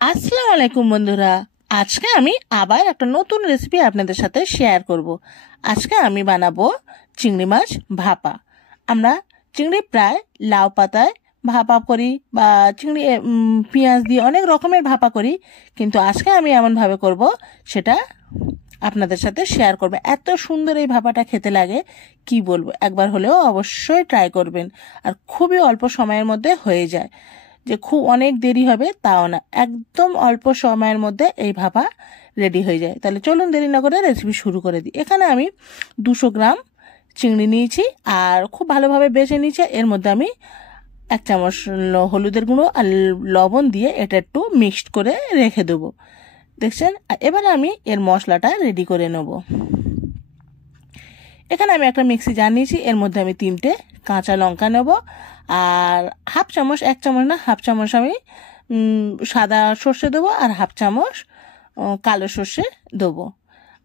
আসসালামু আলাইকুম বন্ধুরা। আজকে আমি আবার একটা নতুন রেসিপি আপনাদের সাথে শেয়ার করব। আজকে আমি বানাবো চিংড়ি মাছ ভাপা। আমরা চিংড়ি প্রায় লাউ পাতায় ভাপা করি বা চিংড়ি পেঁয়াজ দিয়ে অনেক রকমের ভাপা করি, কিন্তু আজকে আমি এমনভাবে করব সেটা আপনাদের সাথে শেয়ার করব। এত সুন্দর এই ভাপাটা খেতে লাগে কি বলবো, একবার হলেও অবশ্যই ট্রাই করবেন। আর খুবই অল্প সময়ের মধ্যে হয়ে যায়, যে খুব অনেক দেরি হবে তাও না, একদম অল্প সময়ের মধ্যে এই ভাপা রেডি হয়ে যায়। তাহলে চলুন দেরি না করে রেসিপি শুরু করে দিই। এখানে আমি 200 গ্রাম চিংড়ি নিয়েছি আর খুব ভালোভাবে বেছে নিয়েছি। এর মধ্যে আমি 1 চামচ হলুদের গুঁড়ো আর লবণ দিয়ে এটা একটু মিক্সড করে রেখে দেবো, দেখছেন। আর এবারে আমি এর মশলাটা রেডি করে নেব। এখানে আমি একটা মিক্সি জার নিয়েছি, এর মধ্যে আমি 3টে কাঁচা লঙ্কা নেব আর হাফ চামচ, 1 চামচ না হাফ চামচ আমি সাদা সর্ষে দেবো আর হাফ চামচ কালো সর্ষে দেবো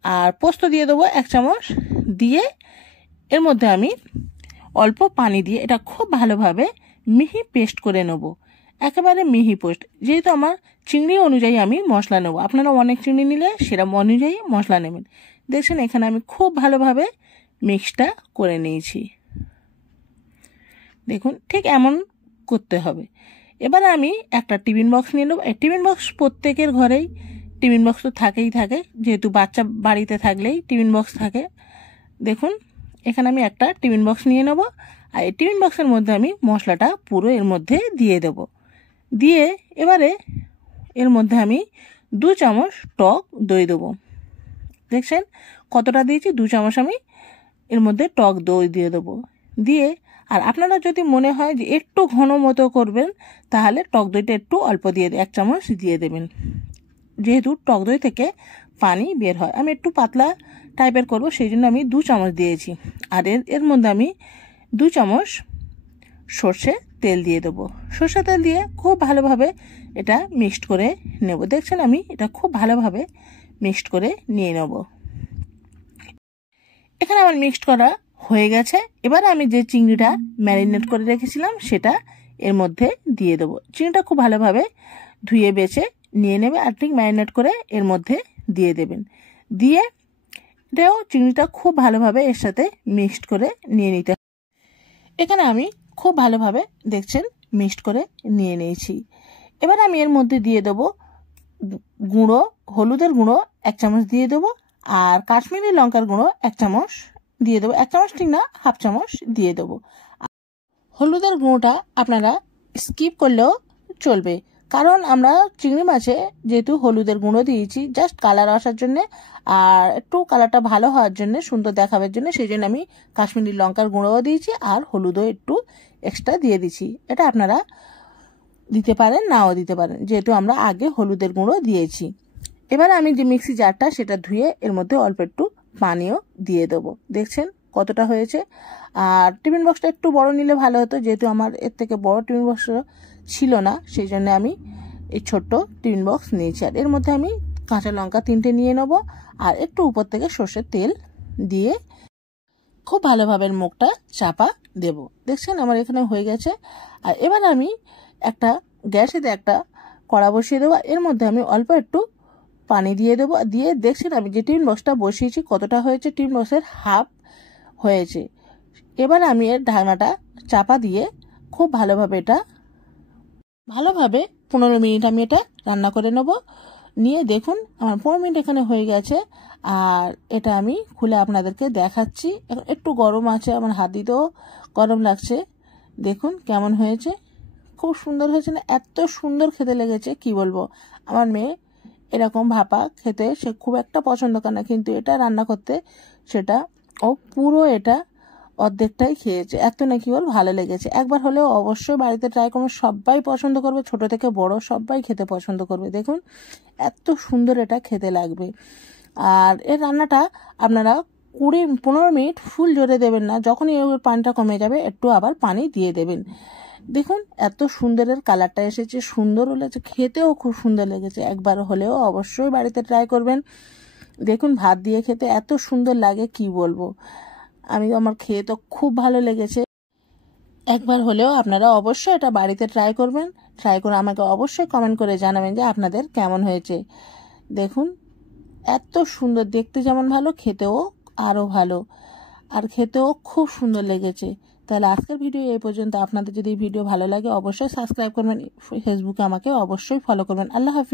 আর পোস্ত দিয়ে দেবো 1 চামচ। দিয়ে এর মধ্যে আমি অল্প পানি দিয়ে এটা খুব ভালোভাবে মিহি পেস্ট করে নেব, একেবারে মিহি পেস্ট। যেহেতু আমার চিংড়ি অনুযায়ী আমি মশলা নেব, আপনারা অনেক চিংড়ি নিলে সেরকম অনুযায়ী মশলা নেবেন। দেখছেন এখানে আমি খুব ভালোভাবে মিক্সটা করে নিয়েছি, দেখুন ঠিক এমন করতে হবে। এবার আমি একটা টিফিন বক্স নিয়ে নেব। এই টিফিন বক্স প্রত্যেকের ঘরেই টিফিন বক্স তো থাকেই থাকে, যেহেতু বাচ্চা বাড়িতে থাকলেই টিফিন বক্স থাকে। দেখুন এখানে আমি একটা টিফিন বক্স নিয়ে নেব আর এই টিফিন বক্সের মধ্যে আমি মশলাটা পুরো এর মধ্যে দিয়ে দেব। দিয়ে এবারে এর মধ্যে আমি 2 চামচ টক দই দেবো। দেখছেন কতটা দিয়েছি, 2 চামচ আমি এর মধ্যে টক দই দিয়ে দেবো। দিয়ে আর আপনারা যদি মনে হয় যে একটু ঘন মতো করবেন তাহলে টক দইটা একটু অল্প দিয়ে 1 চামচ দিয়ে দেবেন, যেহেতু টক দই থেকে পানি বের হয়। আমি একটু পাতলা টাইপের করব, সেই জন্য আমি 2 চামচ দিয়েছি। আর এর মধ্যে আমি 2 চামচ সর্ষে তেল দিয়ে দেবো। সর্ষে তেল দিয়ে খুব ভালোভাবে এটা মিক্সড করে নেব। দেখছেন আমি এটা খুব ভালোভাবে মিক্সড করে নিয়ে নেব। এখানে আমার মিক্সড করা হয়ে গেছে। এবার আমি যে চিংড়িটা ম্যারিনেট করে রেখেছিলাম সেটা এর মধ্যে দিয়ে দেবো। চিংড়িটা খুব ভালোভাবে ধুয়ে বেছে নিয়ে নেবে আর ঠিক ম্যারিনেট করে এর মধ্যে দিয়ে দেবেন। দিয়ে এটাও চিংড়িটা খুব ভালোভাবে এর সাথে মিক্সড করে নিয়ে নিতে। এখানে আমি খুব ভালোভাবে দেখছেন মিক্সড করে নিয়ে নিয়েছি। এবার আমি এর মধ্যে দিয়ে দেবো গুঁড়ো, হলুদের গুঁড়ো 1 চামচ দিয়ে দেবো আর কাশ্মীরি লঙ্কার গুঁড়ো 1 চামচ দিয়ে দেবো। 1 চামচ ঠিক না, হাফ চামচ দিয়ে দেবো। হলুদের গুঁড়োটা আপনারা স্কিপ করলেও চলবে, কারণ আমরা চিংড়ি মাছে যেহেতু হলুদের গুঁড়ো দিয়েছি জাস্ট কালার আসার জন্য আর একটু কালারটা ভালো হওয়ার জন্য, সুন্দর দেখাবার জন্য, সেই জন্য আমি কাশ্মীরি লঙ্কার গুঁড়োও দিয়েছি আর হলুদও একটু এক্সট্রা দিয়ে দিচ্ছি। এটা আপনারা দিতে পারেন নাও দিতে পারেন, যেহেতু আমরা আগে হলুদের গুঁড়ো দিয়েছি। এবার আমি যে মিক্সি জারটা সেটা ধুয়ে এর মধ্যে অল্প একটু পানিও দিয়ে দেবো। দেখছেন কতটা হয়েছে। আর টিফিন বক্সটা একটু বড় নিলে ভালো হতো, যেহেতু আমার এর থেকে বড় টিফিন বক্স ছিল না, সেই জন্য আমি এই ছোট্ট টিফিন বক্স নিয়েছি। আর এর মধ্যে আমি কাঁচা লঙ্কা 3টে নিয়ে নেব আর একটু উপর থেকে সর্ষের তেল দিয়ে খুব ভালোভাবে মুখটা চাপা দেব। দেখছেন আমার এখানে হয়ে গেছে। আর এবার আমি একটা গ্যাসেতে একটা কড়া বসিয়ে দেবো, এর মধ্যে আমি অল্প একটু পানি দিয়ে দেবো। দিয়ে দেখছেন আমি যে টিফিন বক্সটা বসিয়েছি কতটা হয়েছে, টিফিন বক্সের হাফ হয়েছে। এবার আমি এর ঢাকনাটা চাপা দিয়ে খুব ভালোভাবে 15 মিনিট আমি এটা রান্না করে নেব। নিয়ে দেখুন আমার 15 মিনিট এখানে হয়ে গেছে আর এটা আমি খুলে আপনাদেরকে দেখাচ্ছি। একটু গরম আছে, আমার হাত দিতেও গরম লাগছে। দেখুন কেমন হয়েছে, খুব সুন্দর হয়েছে না? এত সুন্দর খেতে লেগেছে কি বলবো। আমার মেয়ে এরকম ভাপা খেতে সে খুব একটা পছন্দ করে না, কিন্তু এটা রান্না করতে সেটা ও পুরো এটা অর্ধেকটাই খেয়েছে, এত নাকি ওর ভালো লেগেছে। একবার হলেও অবশ্যই বাড়িতে ট্রাই করুন, সবাই পছন্দ করবে, ছোট থেকে বড় সবাই খেতে পছন্দ করবে। দেখুন এত সুন্দর এটা খেতে লাগবে। আর এর রান্নাটা আপনারা 15 মিনিট ফুল জোরে দেবেন না, যখনই এর পানিটা কমে যাবে একটু আবার পানি দিয়ে দেবেন। দেখুন এত সুন্দরের কালারটা এসেছে, সুন্দর হলেছে, খেতেও খুব সুন্দর লেগেছে। একবার হলেও অবশ্যই বাড়িতে ট্রাই করবেন। দেখুন ভাত দিয়ে খেতে এত সুন্দর লাগে কি বলবো। আমার খেয়ে তো খুব ভালো লেগেছে। একবার হলেও আপনারা অবশ্যই এটা বাড়িতে ট্রাই করবেন। ট্রাই করে আমাকে অবশ্যই কমেন্ট করে জানাবেন যে আপনাদের কেমন হয়েছে। দেখুন এত সুন্দর, দেখতে যেমন ভালো খেতেও আরও ভালো, আর খেতেও খুব সুন্দর লেগেছে। তাহলে আজকের ভিডিও এই পর্যন্ত। আপনাদের যদি ভিডিও ভালো লাগে অবশ্যই সাবস্ক্রাইব করবেন, ফেসবুকে আমাকে অবশ্যই ফলো করবেন। আল্লাহ হাফিজ।